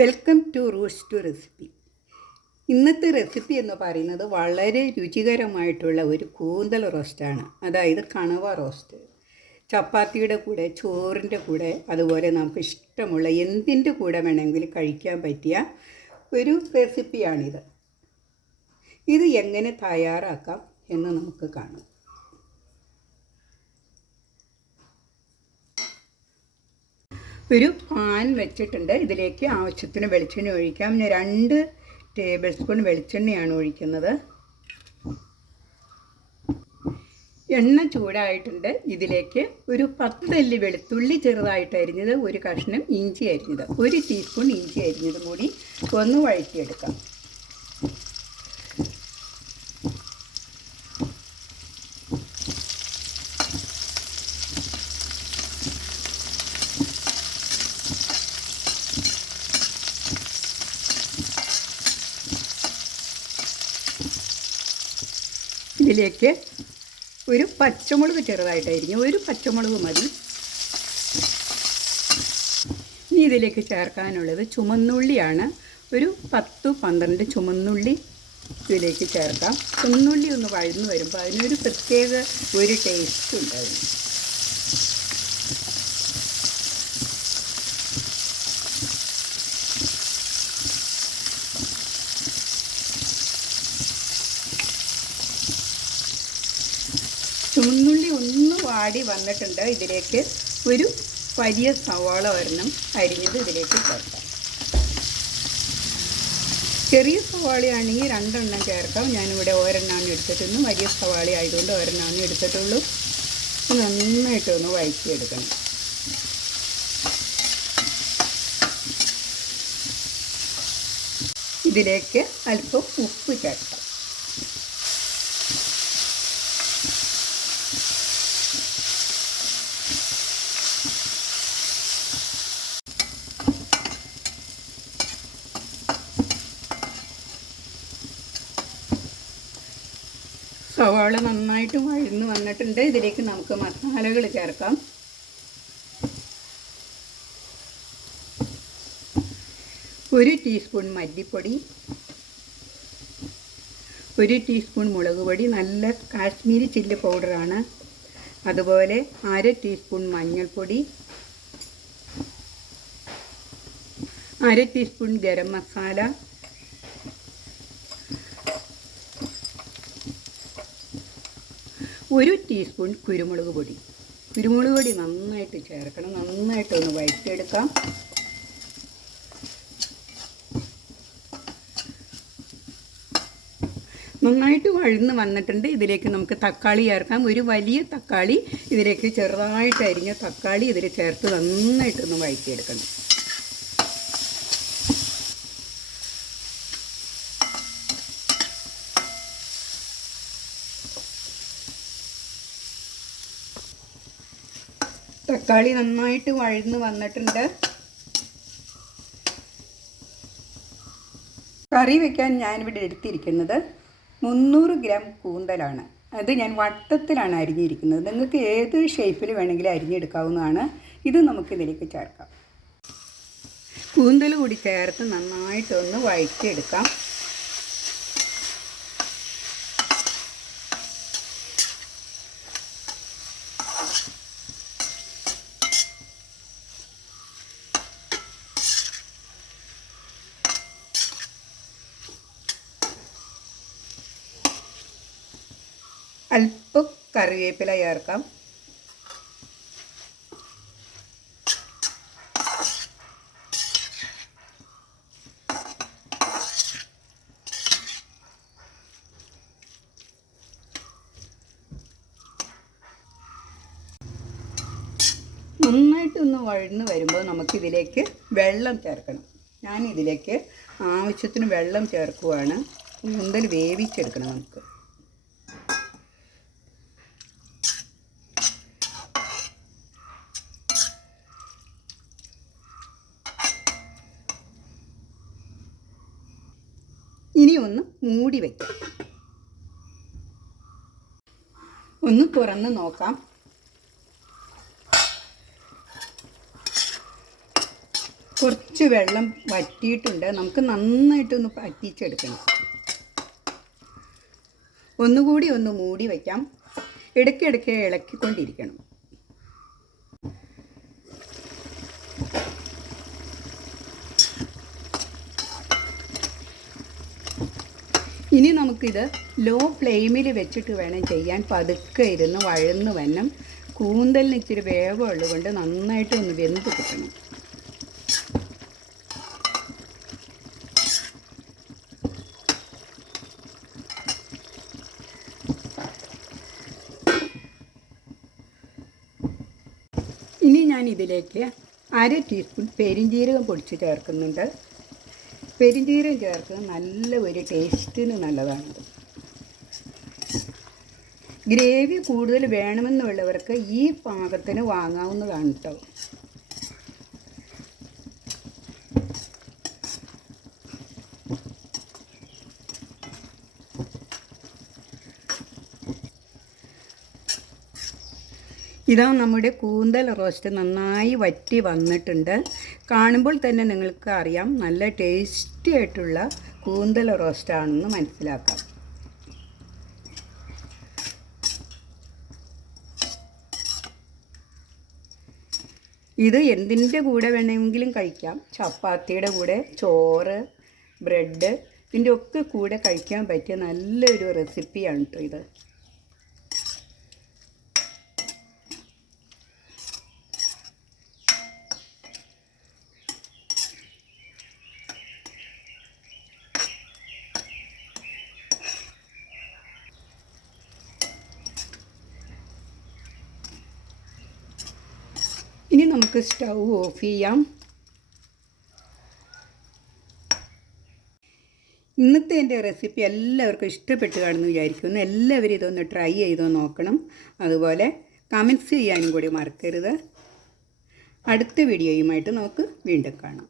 Welcome to roast recipe. ഇന്നത്തെ recipe എന്ന് പറയുന്നത് വളരെ രുചികരമായിട്ടുള്ള ഒരു കൂന്തൽ റോസ്റ്റാണ്. അതായത് കണവ റോസ്റ്റ്. ചപ്പാത്തിയുടെ കൂടെ, ചോറിൻ്റെ കൂടെ, അതുപോലെ നമുക്ക് ഇഷ്ടമുള്ള എന്തിൻ്റെ കൂടെ വേണമെങ്കിലും കഴിക്കാൻ പറ്റിയ ഒരു റെസിപ്പിയാണിത്. ഇത് എങ്ങനെ തയ്യാറാക്കാം എന്ന് നമുക്ക് കാണാം. ഒരു പാൻ വെച്ചിട്ടുണ്ട്. ഇതിലേക്ക് ആവശ്യത്തിന് വെളിച്ചെണ്ണ ഒഴിക്കാം. ഞാൻ 2 ടേബിൾ സ്പൂൺ വെളിച്ചെണ്ണയാണ് ഒഴിക്കുന്നത്. എണ്ണ ചൂടായിട്ടുണ്ട്. ഇതിലേക്ക് ഒരു 10 അല്ലി വെളുത്തുള്ളി ചെറുതായിട്ട് അരിഞ്ഞത്, ഒരു കഷ്ണം ഇഞ്ചി അരിഞ്ഞത്, 1 ടീസ്പൂൺ ഇഞ്ചി അരിഞ്ഞതും കൂടി ഒന്ന് വഴറ്റിയെടുക്കാം. ഇതിലേക്ക് ഒരു പച്ചമുളക് ചെറുതായിട്ടായിരിക്കും, ഒരു പച്ചമുളക് മതി. ഇനി ഇതിലേക്ക് ചേർക്കാനുള്ളത് ചുമന്നുള്ളിയാണ്. ഒരു 10-12 ചുമന്നുള്ളി ഇതിലേക്ക് ചേർക്കാം. ചുമന്നുള്ളി ഒന്ന് വഴന്നു വരുമ്പോൾ അതിനൊരു പ്രത്യേക ഒരു ടേസ്റ്റ് ഉണ്ടാകും. ചുവന്നുള്ളി ഒന്ന് വാടി വന്നിട്ടുണ്ട്. ഇതിലേക്ക് ഒരു വലിയ സവാള ഒരെണ്ണം അരിഞ്ഞത് ഇതിലേക്ക് ചേർക്കാം. ചെറിയ സവാളയാണെങ്കിൽ 2 എണ്ണം ചേർക്കാം. ഞാനിവിടെ ഒരെണ്ണമാണ് എടുത്തിട്ടുള്ളൂ. വലിയ സവാള ആയതുകൊണ്ട് ഒരെണ്ണമാണ് എടുത്തിട്ടുള്ളൂ. നന്നായിട്ടൊന്ന് വഴറ്റിയെടുക്കണം. ഇതിലേക്ക് അല്പം ഉപ്പ് ചേർക്കാം. സവാള നന്നായിട്ട് വഴന്നു വന്നിട്ടുണ്ട്. ഇതിലേക്ക് നമുക്ക് മസാലകൾ ചേർക്കാം. ഒരു ടീസ്പൂൺ മല്ലിപ്പൊടി, 1 ടീസ്പൂൺ മുളക് പൊടി, നല്ല കാശ്മീരി ചില്ലി പൗഡറാണ്. അതുപോലെ 1/2 ടീസ്പൂൺ മഞ്ഞൾപ്പൊടി, 1/2 ടീസ്പൂൺ ഗരം മസാല, 1 ടീസ്പൂൺ കുരുമുളക് പൊടി. കുരുമുളക് പൊടി നന്നായിട്ട് ചേർക്കണം. നന്നായിട്ടൊന്ന് വഴറ്റിയെടുക്കാം. നന്നായിട്ട് വഴന്ന് വന്നിട്ടുണ്ട്. ഇതിലേക്ക് നമുക്ക് തക്കാളി ചേർക്കാം. ഒരു വലിയ തക്കാളി, ഇതിലേക്ക് ചെറുതായിട്ട് അരിഞ്ഞ തക്കാളി ഇതിൽ ചേർത്ത് നന്നായിട്ടൊന്ന് വഴറ്റിയെടുക്കണം. തക്കാളി നന്നായിട്ട് വഴന്ന് വന്നിട്ടുണ്ട്. കറി വയ്ക്കാൻ ഞാനിവിടെ എടുത്തിരിക്കുന്നത് 300 ഗ്രാം കൂന്തലാണ്. അത് ഞാൻ വട്ടത്തിലാണ് അരിഞ്ഞിരിക്കുന്നത്. നിങ്ങൾക്ക് ഏത് ഷേപ്പിൽ വേണമെങ്കിലും അരിഞ്ഞെടുക്കാവുന്നതാണ്. ഇത് നമുക്കിതിലേക്ക് ചേർക്കാം. കൂന്തൽ കൂടി ചേർത്ത് നന്നായിട്ടൊന്ന് വഴറ്റിയെടുക്കാം. അല്പം കറിവേപ്പില ചേർക്കാം. നന്നായിട്ടൊന്ന് വഴന്ന് വരുമ്പോൾ നമുക്കിതിലേക്ക് വെള്ളം ചേർക്കണം. ഞാനിതിലേക്ക് ആവശ്യത്തിന് വെള്ളം ചേർക്കുവാണ്. കൂന്തൽ വേവിച്ചെടുക്കണം നമുക്ക്. ഇനി ഒന്ന് മൂടി വയ്ക്കാം. ഒന്ന് തുറന്ന് നോക്കാം. കുറച്ച് വെള്ളം വറ്റിയിട്ടുണ്ട്. നമുക്ക് നന്നായിട്ടൊന്ന് പറ്റിച്ചെടുക്കണം. ഒന്നുകൂടി ഒന്ന് മൂടി വയ്ക്കാം. ഇടയ്ക്കിടയ്ക്ക് ഇളക്കിക്കൊണ്ടിരിക്കണം. ഇനി നമുക്കിത് ലോ ഫ്ലെയിമിൽ വെച്ചിട്ട് വേണം ചെയ്യാൻ. പതുക്കെ ഇരുന്ന് വഴന്ന് വന്നം. കൂന്തലിന് ഇച്ചിരി വേവമുള്ളത് കൊണ്ട് നന്നായിട്ട് ഒന്ന് വെന്ത് കിട്ടണം. ഇനി ഞാൻ ഇതിലേക്ക് 1/2 ടീസ്പൂൺ പെരിഞ്ജീരകം പൊടിച്ച് ചേർക്കുന്നുണ്ട്. പെരിഞ്ജീരകം ചേർക്കുന്നത് നല്ല ഒരു ടേസ്റ്റിന് നല്ലതാണ്. ഗ്രേവി കൂടുതൽ വേണമെന്നുള്ളവർക്ക് ഈ പാകത്തിന് വാങ്ങാവുന്നതാണ് കേട്ടോ. ഇതാ നമ്മുടെ കൂന്തൽ റോസ്റ്റ് നന്നായി വറ്റി വന്നിട്ടുണ്ട്. കാണുമ്പോൾ തന്നെ നിങ്ങൾക്ക് അറിയാം നല്ല ടേസ്റ്റി ആയിട്ടുള്ള കൂന്തൽ റോസ്റ്റാണെന്ന് മനസ്സിലാക്കാം. ഇത് എന്തിൻ്റെ കൂടെ വേണമെങ്കിലും കഴിക്കാം. ചപ്പാത്തിയുടെ കൂടെ, ചോറ്, ബ്രെഡ്, ഇതിൻ്റെ ഒക്കെ കൂടെ കഴിക്കാൻ പറ്റിയ നല്ലൊരു റെസിപ്പിയാണ് കേട്ടോ ഇത്. ഇനി നമുക്ക് സ്റ്റൗ ഓഫ് ചെയ്യാം. ഇന്നത്തെ എൻ്റെ റെസിപ്പി എല്ലാവർക്കും ഇഷ്ടപ്പെട്ട് കാണുമെന്ന് വിചാരിക്കുന്നു. എല്ലാവരും ഇതൊന്ന് ട്രൈ ചെയ്ത് നോക്കണം. അതുപോലെ കമൻറ്റ്സ് ചെയ്യാനും കൂടി മറക്കരുത്. അടുത്ത വീഡിയോയുമായിട്ട് നമുക്ക് വീണ്ടും കാണാം.